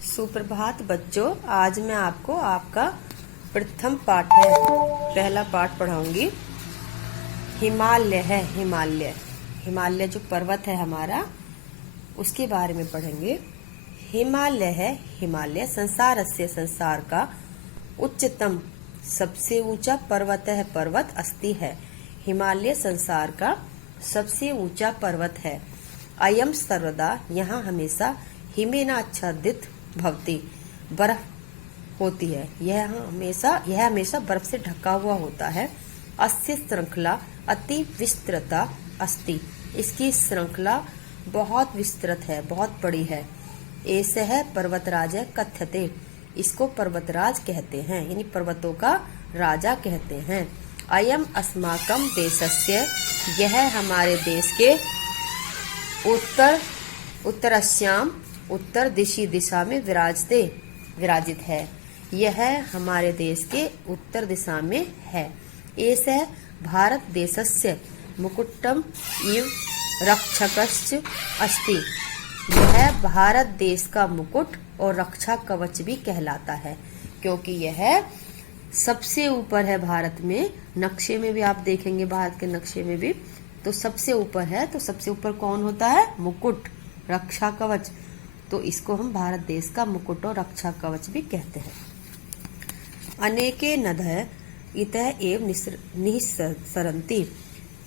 सुप्रभात बच्चों, आज मैं आपको आपका प्रथम पाठ है पहला पाठ पढ़ाऊंगी। हिमालय है। हिमालय जो पर्वत है हमारा, उसके बारे में पढ़ेंगे। हिमालय है। हिमालय संसार का उच्चतम सबसे ऊंचा पर्वत है। पर्वत अस्ति है। हिमालय संसार का सबसे ऊंचा पर्वत है। अयम सर्वदा, यहाँ हमेशा हिमेनाच्छादित भवति, बर्फ होती है। यह हमेशा बर्फ से ढका हुआ होता है। अस्य श्रृंखला अति विस्तृता अस्ति, इसकी श्रृंखला बहुत विस्तृत है, बहुत बड़ी है। ऐसे है पर्वतराज कथ्यते, इसको पर्वतराज कहते हैं, यानी पर्वतों का राजा कहते हैं। अयम अस्माकं देशस्य, यह हमारे देश के उत्तर दिशा में विराजित है। यह हमारे देश के उत्तर दिशा में है। ऐसे भारत देशस्य मुकुटम इव रक्षकश्च अस्ति, यह भारत देश का मुकुट और रक्षा कवच भी कहलाता है, क्योंकि यह सबसे ऊपर है भारत में। नक्शे में भी आप देखेंगे, भारत के नक्शे में भी तो सबसे ऊपर है। तो सबसे ऊपर कौन होता है? मुकुट, रक्षा कवच। तो इसको हम भारत देश का मुकुट और रक्षा कवच भी कहते हैं। अनेके नद्यः इतः एव निःसरन्ति,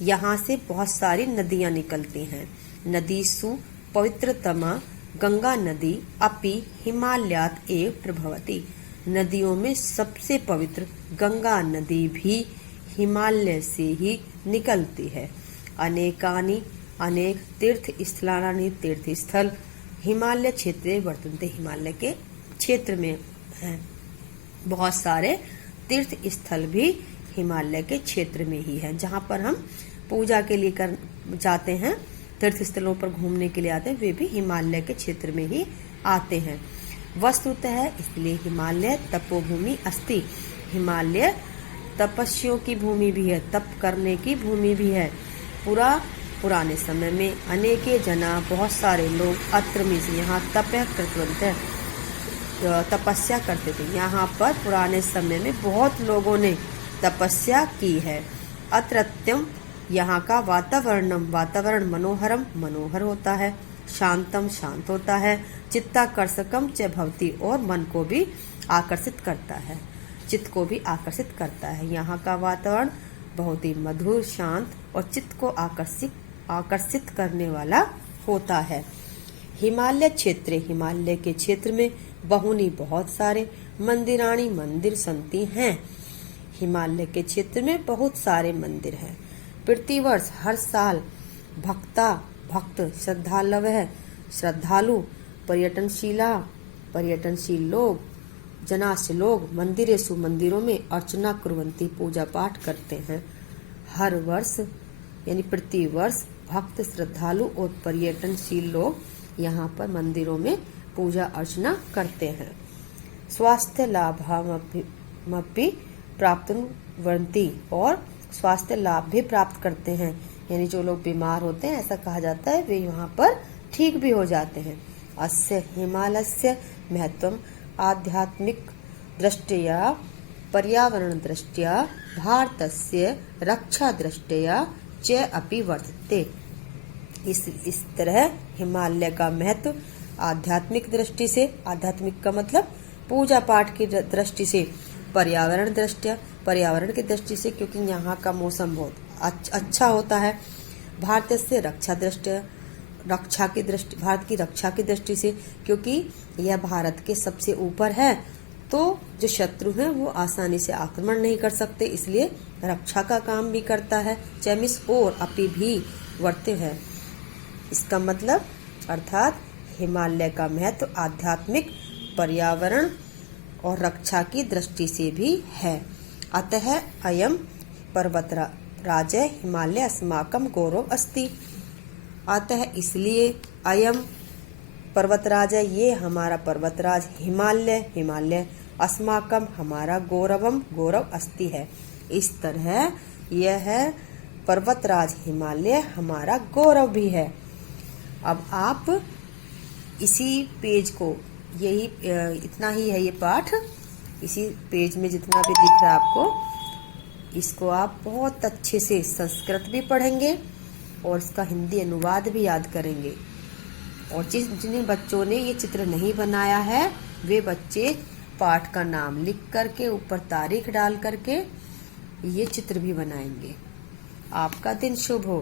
यहाँ से बहुत सारी नदियां निकलती हैं। नदीसु पवित्रतमा गंगा नदी अपि हिमालयात् एव प्रभवति, नदियों में सबसे पवित्र गंगा नदी भी हिमालय से ही निकलती है। अनेक तीर्थ स्थल हिमालय क्षेत्रे वर्तन्ते, हिमालय के क्षेत्र में हैं। बहुत सारे तीर्थ स्थल भी हिमालय के क्षेत्र में ही हैं, जहाँ पर हम पूजा के लिए जाते हैं, तीर्थ स्थलों पर घूमने के लिए आते हैं, वे भी हिमालय के क्षेत्र में ही आते हैं। वस्तुतः इसलिए हिमालय तपोभूमि अस्ति, हिमालय तपस्वियों की भूमि भी है, तप करने की भूमि भी है। पुराने समय में अनेके जना, बहुत सारे लोग अत्र में से यहाँ तपस्या करते थे। यहाँ पर पुराने समय में बहुत लोगों ने तपस्या की है। अत्रत्यम, यहाँ का वातावरण मनोहरम, मनोहर होता है। शांतम, शांत होता है। चित्ताकर्षकम च भवति, और मन को भी आकर्षित करता है, चित्त को भी आकर्षित करता है। यहाँ का वातावरण बहुत ही मधुर, शांत और चित्त को आकर्षित करने वाला होता है। हिमालय क्षेत्र, हिमालय के क्षेत्र में बहुनी, बहुत सारे मंदिराणी, मंदिर संति हैं। हिमालय के क्षेत्र में बहुत सारे मंदिर हैं। प्रतिवर्ष, हर साल भक्त श्रद्धालु पर्यटनशील लोग जनास्य लोग मंदिरेषु, मंदिरों में अर्चना कुर्वन्ति, पूजा पाठ करते हैं। हर वर्ष यानी प्रतिवर्ष भक्त, श्रद्धालु और पर्यटनशील लोग यहाँ पर मंदिरों में पूजा अर्चना करते हैं। स्वास्थ्य लाभमपि प्राप्नुवन्ति, और स्वास्थ्य लाभ भी प्राप्त करते हैं, यानी जो लोग बीमार होते हैं, ऐसा कहा जाता है, वे यहाँ पर ठीक भी हो जाते हैं। अस्य हिमालयस्य महत्वम आध्यात्मिक दृष्टया, पर्यावरण दृष्टया, भारतस्य रक्षा दृष्टया च अपि वर्तते। इस तरह हिमालय का महत्व आध्यात्मिक दृष्टि से, आध्यात्मिक का मतलब पूजा पाठ की दृष्टि से, पर्यावरण की दृष्टि से, क्योंकि यहाँ का मौसम बहुत अच्छा होता है। भारत से भारत की रक्षा की दृष्टि से, क्योंकि यह भारत के सबसे ऊपर है, तो जो शत्रु हैं वो आसानी से आक्रमण नहीं कर सकते, इसलिए रक्षा का काम भी करता है। चैमिस और अपी भी वर्ते हैं, इसका मतलब अर्थात हिमालय का महत्व आध्यात्मिक, पर्यावरण और रक्षा की दृष्टि से भी है। अतः अयम पर्वतराज हिमालय अस्माकं गौरव अस्ति, अतः इसलिए अयम पर्वतराज, ये हमारा पर्वतराज, हिमालय अस्माकं, हमारा गौरव अस्ति है। इस तरह यह पर्वतराज हिमालय हमारा गौरव भी है। अब आप इसी पेज को यही इतना ही है ये पाठ। इसी पेज में जितना भी दिख रहा है आपको, इसको आप बहुत अच्छे से संस्कृत भी पढ़ेंगे और इसका हिंदी अनुवाद भी याद करेंगे। और जिन बच्चों ने ये चित्र नहीं बनाया है वे बच्चे पाठ का नाम लिख करके ऊपर तारीख डाल करके ये चित्र भी बनाएंगे। आपका दिन शुभ हो।